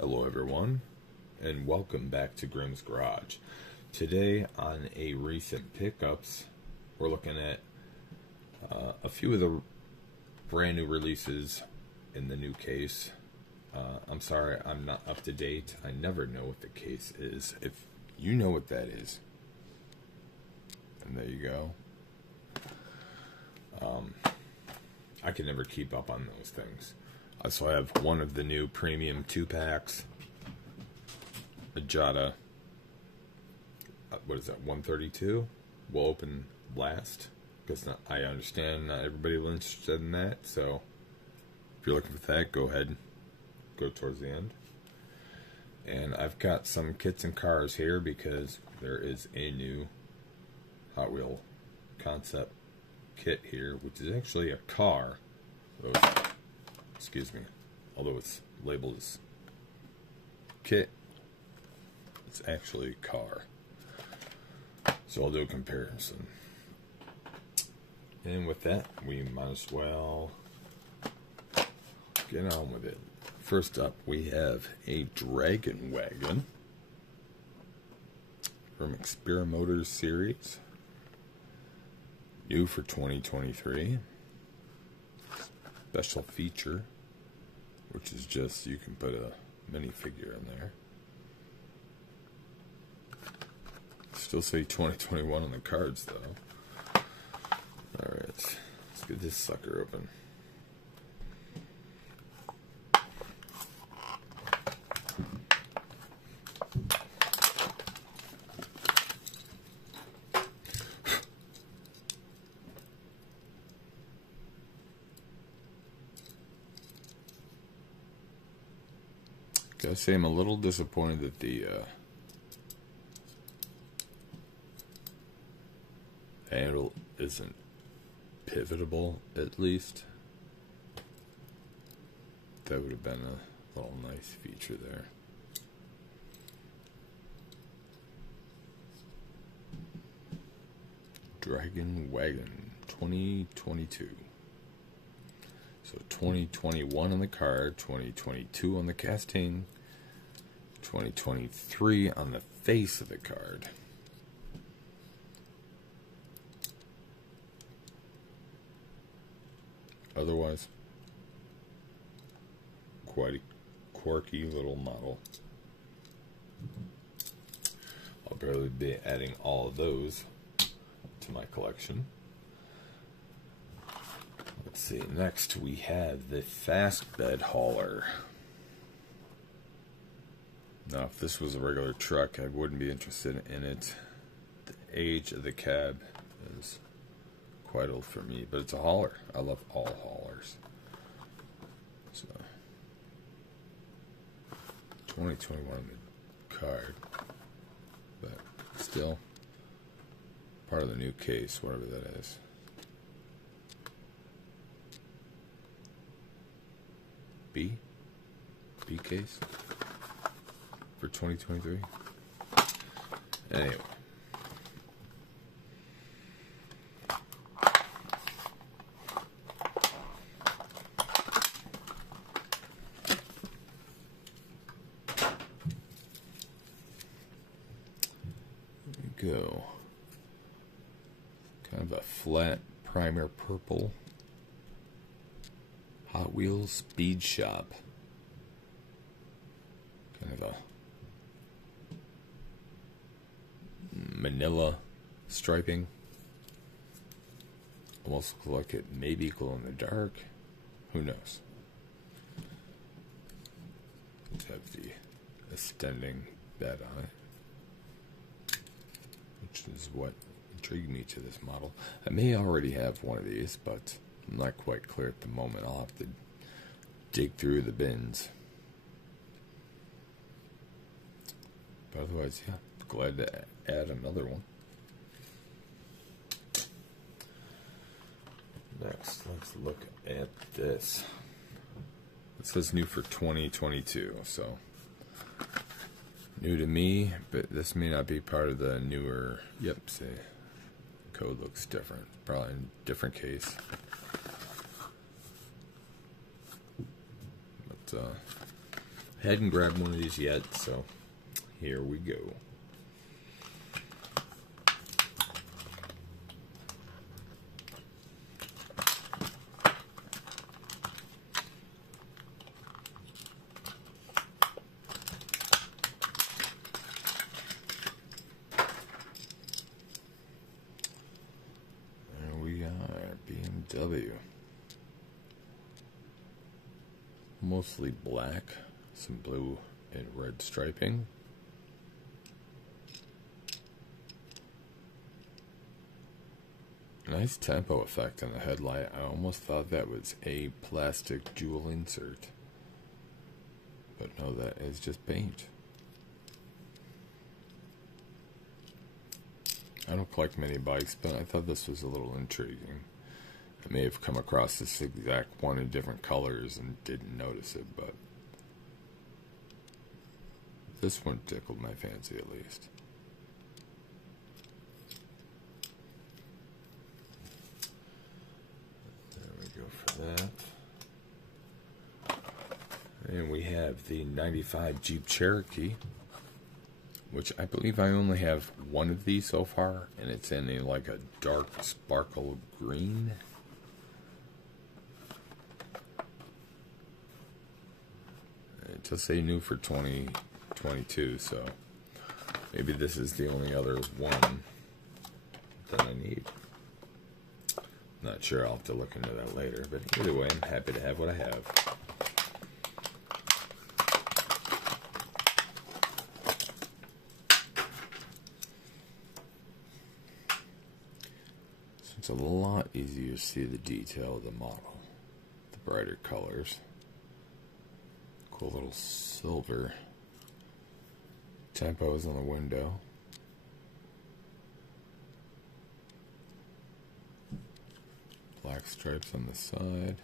Hello everyone, and welcome back to Grimm's Garage. Today on a recent pickups, we're looking at a few of the brand new releases in the new case. I'm sorry, I'm not up to date. I never know what the case is. If you know what that is, and there you go. I can never keep up on those things. So I have one of the new premium 2-packs, a Jada, what is that, 132? We'll open last, because I understand not everybody is interested in that, so if you're looking for that, go ahead, go towards the end. And I've got some kits and cars here, because there is a new Hot Wheel concept kit here, which is actually a car. Excuse me, although it's labeled as kit, it's actually a car. So I'll do a comparison. And with that, we might as well get on with it. First up, we have a Dragon Wagon from Experimotors series. New for 2023. Special feature, which is just you can put a minifigure in there. Still say 2021 on the cards though. Alright, let's get this sucker open. Gotta say, I'm a little disappointed that the handle isn't pivotable, at least. That would have been a little nice feature there. Dragon Wagon 2022. So 2021 on the card, 2022 on the casting, 2023 on the face of the card. Otherwise, quite a quirky little model. I'll probably be adding all of those to my collection. Let's see, next we have the Fast Bed Hauler. Now, if this was a regular truck, I wouldn't be interested in it. The age of the cab is quite old for me, but it's a hauler. I love all haulers. So, 2021 card, but still part of the new case, whatever that is. B case for 2023. Anyway, there we go. Kind of a flat primer purple. Hot Wheels Speed Shop. Kind of a manila striping. Almost looks like it may be glow in the dark. Who knows? Let's have the extending bed on it, which is what intrigued me to this model. I may already have one of these, but I'm not quite clear at the moment. I'll have to dig through the bins. But otherwise, yeah, glad to add another one. Next, let's look at this. It says new for 2022, so new to me, but this may not be part of the newer. Yep, see, code looks different. Probably in a different case. But Hadn't grabbed one of these yet, so here we go. There we are, BMW. Mostly black, some blue and red striping. Nice tempo effect on the headlight. I almost thought that was a plastic jewel insert. But no, that is just paint. I don't collect many bikes, but I thought this was a little intriguing. I may have come across this exact one in different colors and didn't notice it, but this one tickled my fancy at least. There we go for that. And we have the 95 Jeep Cherokee, which I believe I only have one of these so far, and it's in a, like a dark sparkle green. It does say new for 2022, so maybe this is the only other one that I need. Not sure, I'll have to look into that later, but either way, I'm happy to have what I have. So it's a lot easier to see the detail of the model, the brighter colors. Cool little silver tempos on the window. Black stripes on the side.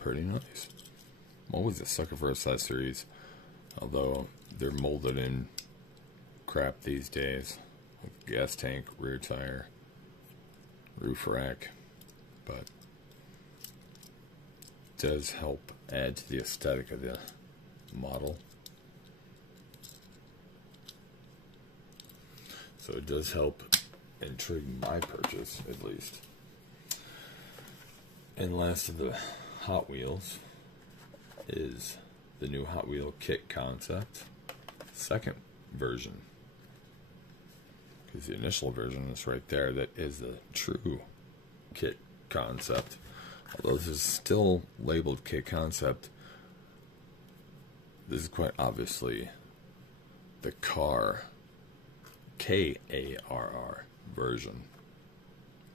Pretty nice. I'm always a sucker for accessories, although they're molded in crap these days, like gas tank, rear tire, roof rack, but it does help add to the aesthetic of the model. So it does help intrigue my purchase, at least. And last of the Hot Wheels is the new Hot Wheel Kitt concept, second version. Because the initial version is right there, that is the true Kitt concept. Although this is still labeled Kitt concept, this is quite obviously the car, K-A-R-R version,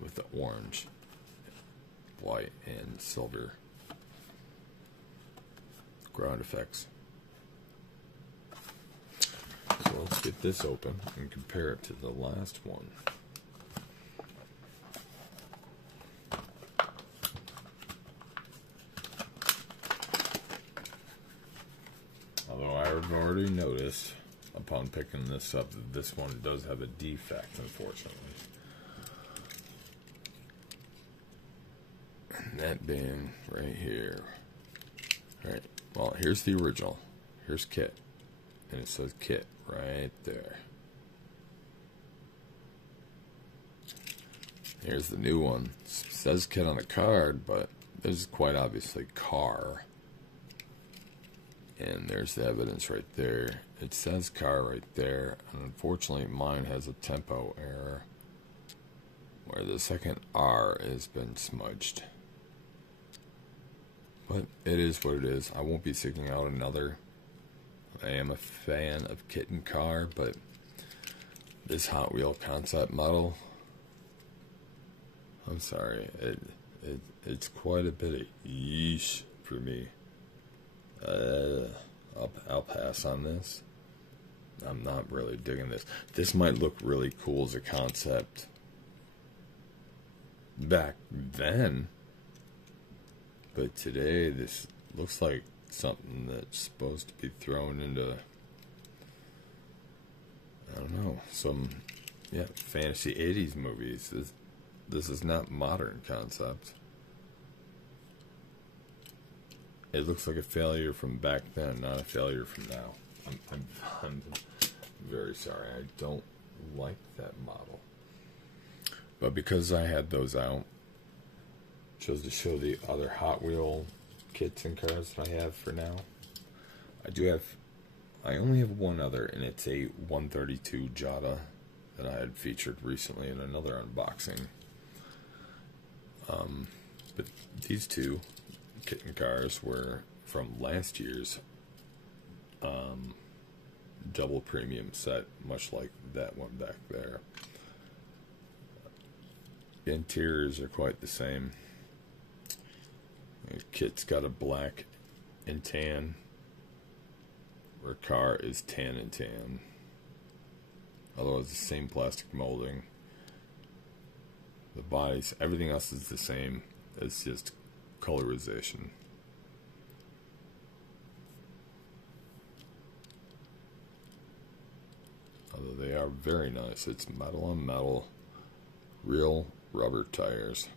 with the orange, white, and silver ground effects. So let's get this open and compare it to the last one. Although I've already noticed upon picking this up that this one does have a defect, unfortunately. And that being right here. Alright, well, here's the original. Here's Kitt. And it says Kitt right there. Here's the new one. It says Kitt on the card, but this is quite obviously car. And there's the evidence right there. It says car right there. And unfortunately, mine has a tempo error where the second R has been smudged. But it is what it is. I won't be seeking out another. I am a fan of Kitt and car, but this Hot Wheel concept model, I'm sorry, it's quite a bit of yeesh for me. I'll pass on this. I'm not really digging this. This might look really cool as a concept back then, But today, this looks like something that's supposed to be thrown into, I don't know, some, fantasy 80s movies. This is not modern concept. It looks like a failure from back then, not a failure from now. I'm very sorry. I don't like that model. But because I had those out, chose to show the other Hot Wheel kits and cars that I have for now. I only have one other, and it's a 132 Jada that I had featured recently in another unboxing. But these two kitten cars were from last year's double premium set, much like that one back there. The interiors are quite the same. Kitt's got a black and tan. Her car is tan and tan. Although it's the same plastic molding. The bodies, everything else is the same. It's just colorization. Although they are very nice. It's metal on metal. Real rubber tires.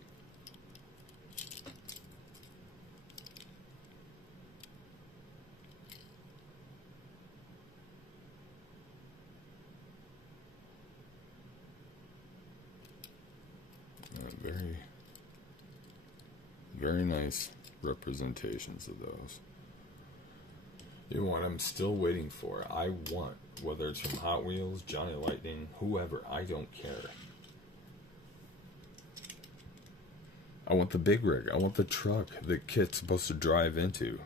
Very, very nice representations of those. You know what I'm still waiting for? I want, whether it's from Hot Wheels, Johnny Lightning, whoever, I don't care. I want the big rig. I want the truck that Kitt's supposed to drive into.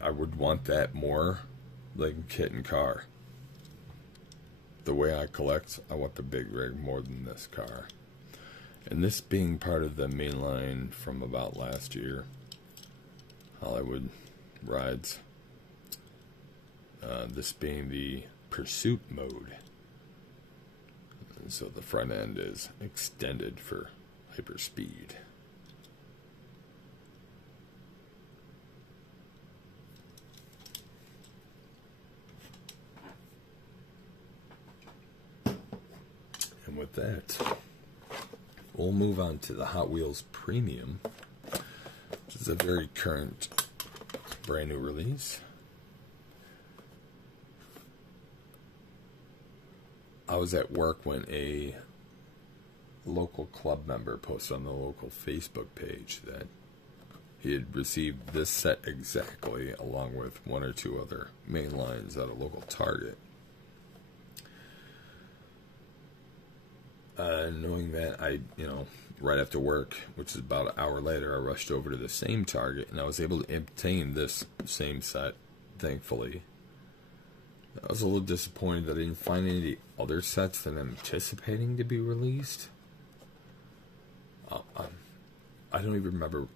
I would want that more than Kitt and car. The way I collect, I want the big rig more than this car. And this being part of the main line from about last year, Hollywood rides, this being the pursuit mode. And so the front end is extended for hyperspeed. And with that, we'll move on to the Hot Wheels Premium, which is a very current, brand new release. I was at work when a local club member posted on the local Facebook page that he had received this set exactly, along with one or two other main lines at a local Target. Knowing that, right after work, which is about an hour later, I rushed over to the same Target, and I was able to obtain this same set, thankfully. I was a little disappointed that I didn't find any of the other sets that I'm anticipating to be released. I don't even remember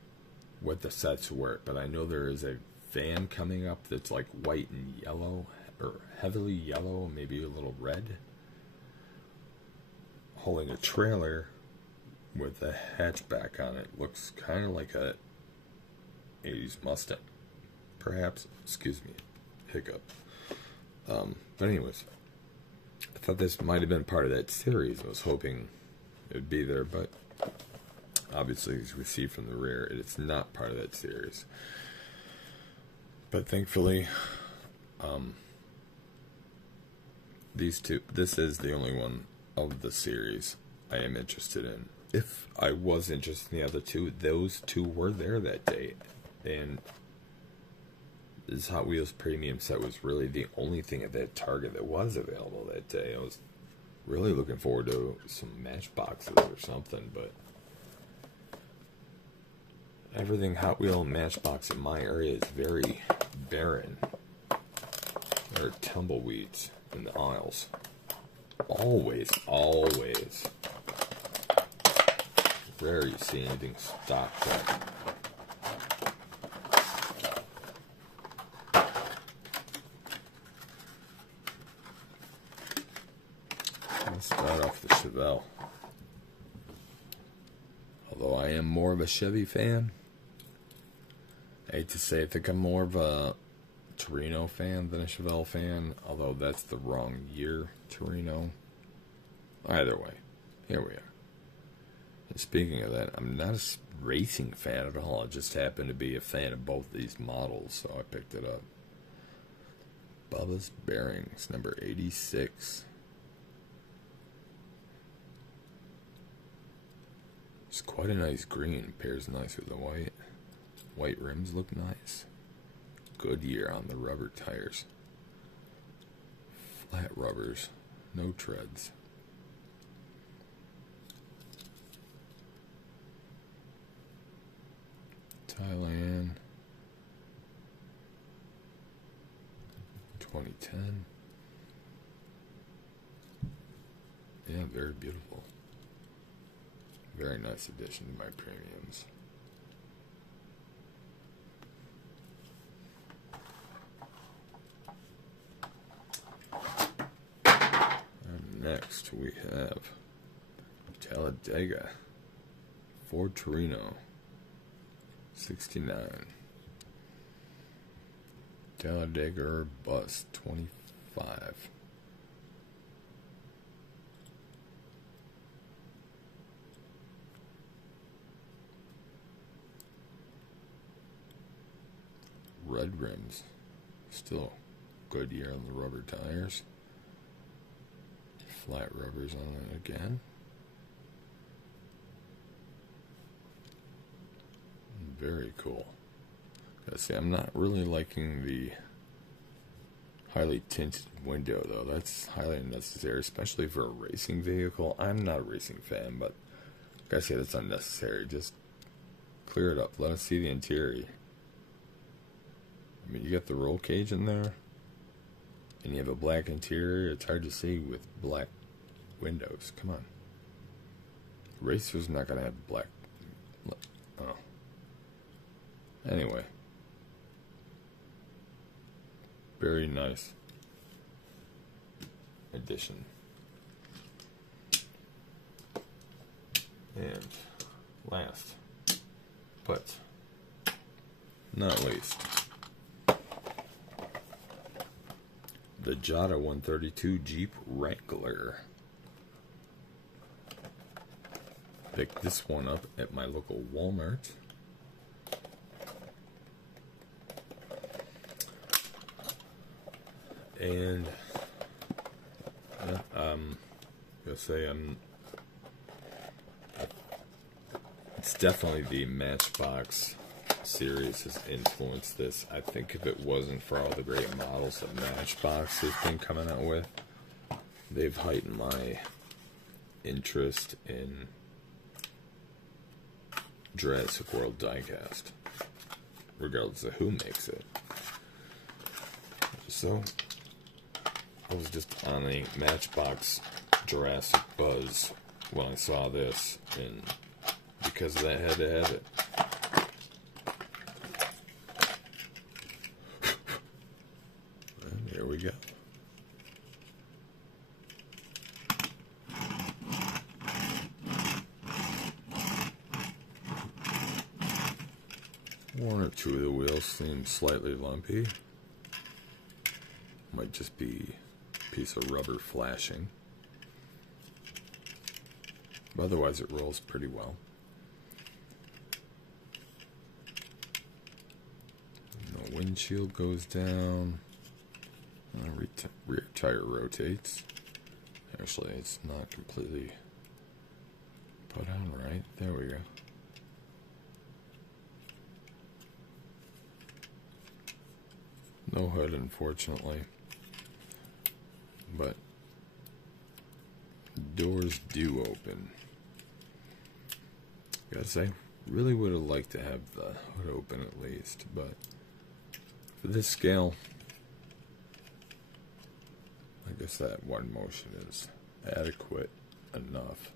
what the sets were, but I know there is a van coming up that's like white and yellow, or heavily yellow, maybe a little red, holding a trailer with a hatchback on it. Looks kind of like a 80s Mustang, perhaps. Excuse me, hiccup. But anyways, I thought this might have been part of that series. I was hoping it would be there, but obviously, as we see from the rear, it's not part of that series. But thankfully, these two, this is the only one of the series I am interested in. If I was interested in the other two, those two were there that day, and this Hot Wheels Premium set was really the only thing at that Target that was available that day. I was really looking forward to some Matchboxes or something, but everything Hot Wheel and Matchbox in my area is very barren. There are tumbleweeds in the aisles. Always, always. Rare you see anything stocked there. Let's start off the Chevelle. Although I am more of a Chevy fan, hate to say, I think I'm more of a Torino fan than a Chevelle fan, although that's the wrong year, Torino. Either way, here we are. And speaking of that, I'm not a racing fan at all. I just happen to be a fan of both these models, so I picked it up. Bubba's Bearings, number 86. It's quite a nice green. Pairs nice with the white. White rims look nice. Goodyear on the rubber tires. Flat rubbers. No treads. Thailand. 2010. Yeah, very beautiful. Very nice addition to my premiums. And next we have Talladega Ford Torino 69. Talladega or Bus 25. Red rims. Still Goodyear on the rubber tires. Flat rubbers on it again. Very cool. Gotta say, I'm not really liking the highly tinted window, though. That's highly unnecessary, especially for a racing vehicle. I'm not a racing fan, but gotta say that's unnecessary. Just clear it up. Let us see the interior. I mean, you got the roll cage in there, and you have a black interior. It's hard to see with black windows. Come on. Racer's not gonna have black. Oh. Anyway. Very nice addition. And last, but not least, the Jada 132 Jeep Wrangler. Picked this one up at my local Walmart. And yeah, I'll say it's definitely the Matchbox series has influenced this. I think if it wasn't for all the great models that Matchbox has been coming out with, they've heightened my interest in Jurassic World Diecast, regardless of who makes it. So I was just on a Matchbox Jurassic buzz when I saw this, and because of that, I had to have it. And there we go. One or two of the wheels seem slightly lumpy. Might just be a piece of rubber flashing. But otherwise it rolls pretty well. The windshield goes down. Rear tire rotates. Actually, it's not completely put on right. There we go. No hood, unfortunately. But doors do open. Gotta say, really would have liked to have the hood open at least, but for this scale, I guess that one motion is adequate enough.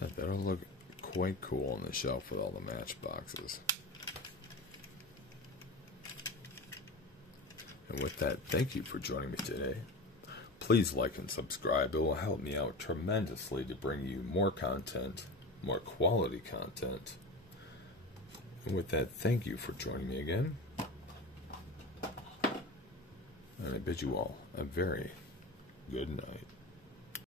Yeah, that'll look quite cool on the shelf with all the Matchboxes. And with that, thank you for joining me today. Please like and subscribe. It will help me out tremendously to bring you more content, more quality content. And with that, thank you for joining me again. And I bid you all a very good night.